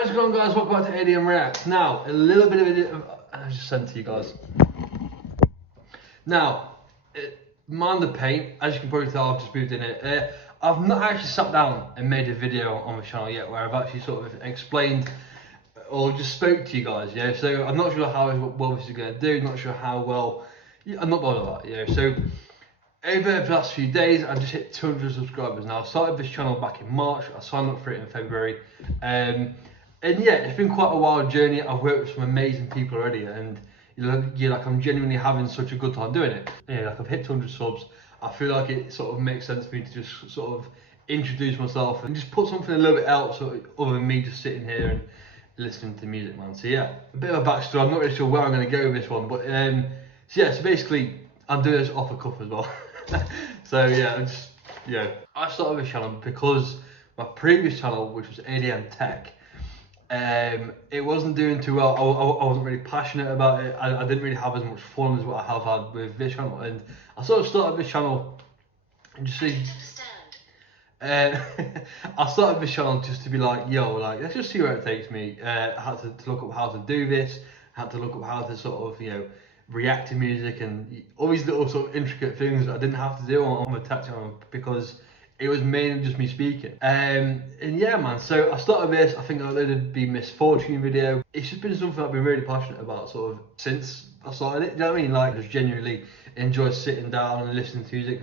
What is going on, guys? Welcome back to ADM Reacts. Now, a little bit of I just sent to you guys. Now, mind the paint. As you can probably tell, I've just moved in it. I've not actually sat down and made a video on the channel yet where I've actually sort of explained or just spoke to you guys. Yeah, so I'm not sure how well this is going to do. Not sure how well. I'm not bothered about that. So over the last few days, I just hit 200 subscribers. Now, I started this channel back in March. I signed up for it in February. And yeah, it's been quite a wild journey. I've worked with some amazing people already, and like I'm genuinely having such a good time doing it. Yeah, like I've hit 200 subs. I feel like it sort of makes sense for me to just sort of introduce myself and just put something a little bit else other than me just sitting here and listening to music, man. So yeah, a bit of a backstory. I'm not really sure where I'm going to go with this one, but so yeah, so basically I'm doing this off a cuff as well. So yeah, I started this channel because my previous channel, which was ADM Tech, it wasn't doing too well. I wasn't really passionate about it. I didn't really have as much fun as what I have had with this channel, and I sort of started this channel and just see. I started this channel just to be like, yo, like let's just see where it takes me. I had to look up how to do this. I had to look up how to sort of react to music and all these little sort of intricate things that I didn't have to do on the tech channel because it was mainly just me speaking. And yeah, man, so I started this. I think I uploaded the Misfortune video. It's just been something I've been really passionate about sort of since I started it. Do you know what I mean? Like, I just genuinely enjoy sitting down and listening to music.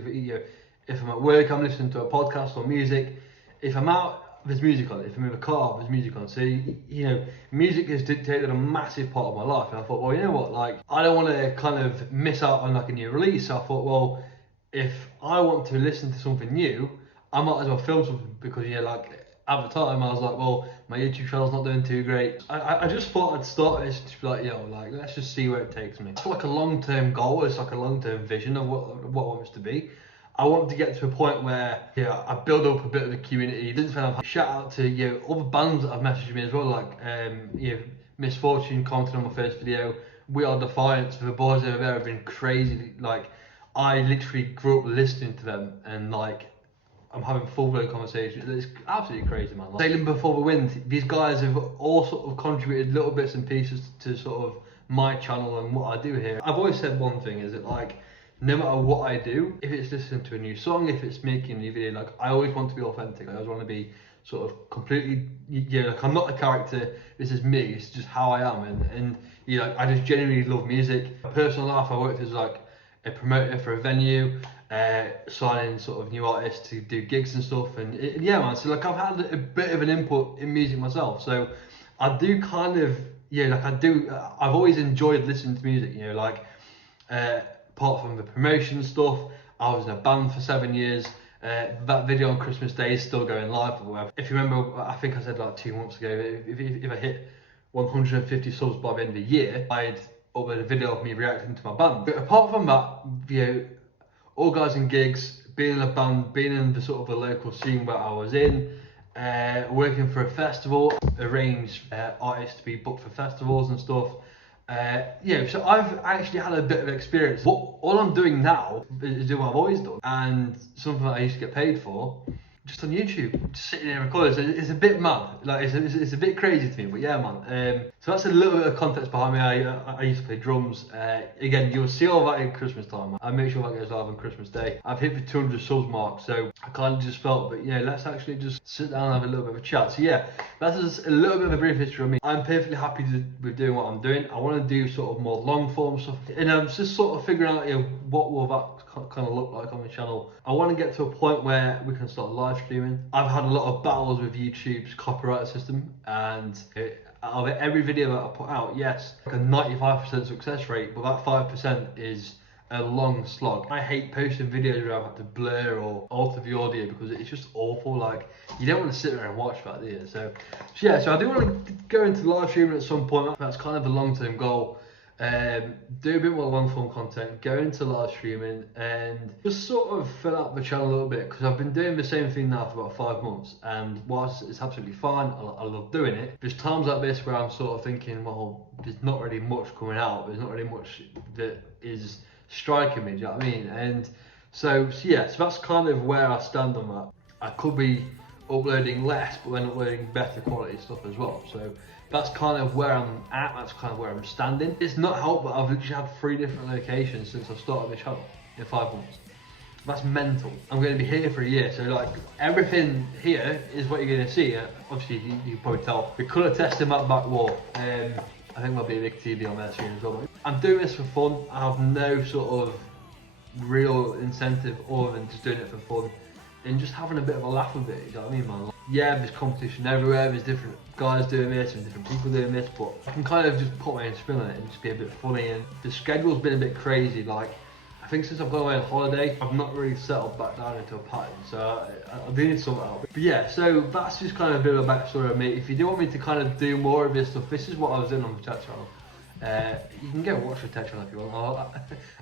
If I'm at work, I'm listening to a podcast or music. If I'm out, there's music on. If I'm in the car, there's music on. So music has dictated a massive part of my life. And I thought, well, you know what? Like, I don't want to kind of miss out on like a new release. So I thought, well, if I want to listen to something new, I might as well film something because like at the time I was like, well, my YouTube channel's not doing too great. I just thought I'd start this to be like, like let's just see where it takes me. It's like a long-term goal. It's like a long-term vision of what I want this to be. I want to get to a point where I build up a bit of a community. Since then, I've shout out to other bands that have messaged me as well, like Misfortune commented on my first video. We Are Defiance. The boys over there have been crazy. Like, I literally grew up listening to them, and like I'm having full-blown conversations. It's absolutely crazy, man. Like, Sailing Before the Wind. These guys have all sort of contributed little bits and pieces to sort of my channel and what I do here. I've always said one thing: is that like, no matter what I do, if it's listening to a new song, if it's making a new video, like I always want to be authentic. I always want to be sort of completely, like I'm not a character. This is me. It's just how I am, and I just genuinely love music. My personal life, I worked as like a promoter for a venue, signing sort of new artists to do gigs and stuff, and yeah, man. So like I've had a bit of an input in music myself. So I do kind of, I've always enjoyed listening to music. Apart from the promotion stuff, I was in a band for 7 years. That video on Christmas Day is still going live. If you remember, I think I said like 2 months ago, if I hit 150 subs by the end of the year, I'd upload a video of me reacting to my band. But apart from that, organising gigs, being in a band, being in the sort of the local scene where I was in, working for a festival, arrange artists to be booked for festivals and stuff. So I've actually had a bit of experience. All I'm doing now is doing what I've always done, and something that I used to get paid for, just on YouTube, just sitting there recording. So it's a bit mad, like it's a bit crazy to me, but yeah, man. So that's a little bit of context behind me. I used to play drums. Again, you'll see all that at Christmas time. I make sure that goes live on Christmas Day. I've hit the 200 subs mark, so I kind of just felt, but let's actually just sit down and have a little bit of a chat. So yeah, that's just a little bit of a brief history of me. I'm perfectly happy with doing what I'm doing. I want to do sort of more long form stuff, and I'm just sort of figuring out what will that kind of look like on the channel. I want to get to a point where we can start live streaming. I've had a lot of battles with YouTube's copyright system, and out of every video that I put out, yes, like a 95% success rate, but that 5% is a long slog. I hate posting videos where I've had to blur or alter the audio because it's just awful. Like, you don't want to sit there and watch that, do you? So I do want to go into live streaming at some point. That's kind of the long-term goal. Do a bit more long form content, go into live streaming, and just sort of fill out the channel a little bit, because I've been doing the same thing now for about 5 months, and whilst it's absolutely fine, I love doing it, there's times like this where I'm sort of thinking, well, there's not really much coming out, there's not really much that is striking me, do you know what I mean? And so that's kind of where I stand on that. I could be uploading less, but then uploading better quality stuff as well. So that's kind of where I'm at, that's kind of where I'm standing. It's not helped, but I've literally had 3 different locations since I started the channel in 5 months. That's mental. I'm going to be here for a year, so like everything here is what you're going to see. Obviously, you can probably tell. We colour testing that back wall. I think there'll be a big TV on there soon as well. I'm doing this for fun. I have no sort of real incentive other than just doing it for fun and just having a bit of a laugh with it. You know what I mean, man? Yeah, there's competition everywhere. There's different guys doing this and different people doing this, but I can kind of just put my own spin on it and just be a bit funny. And the schedule's been a bit crazy. Like, I think since I've gone away on holiday, I've not really settled back down into a pattern, so I do need to sort it out. But yeah, so that's just kind of a bit of a backstory of me. If you do want me to kind of do more of this stuff, this is what I was doing on the Tech channel. You can go watch the Tech channel if you want.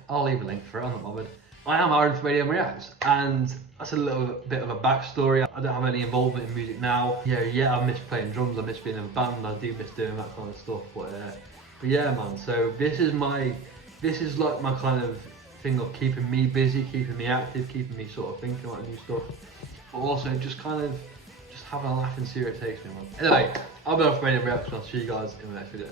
I'll leave a link for it, I'm not bothered. I am Aaron from ADM Reacts, and that's a little bit of a backstory. I don't have any involvement in music now. Yeah, I miss playing drums, I miss being in a band, I do miss doing that kind of stuff. But yeah, man. So this is like my kind of thing of keeping me busy, keeping me active, keeping me sort of thinking about new stuff, but also just kind of just having a laugh and see where it takes me, man. Anyway, I'll be off for ADM Reacts, and I'll see you guys in the next video.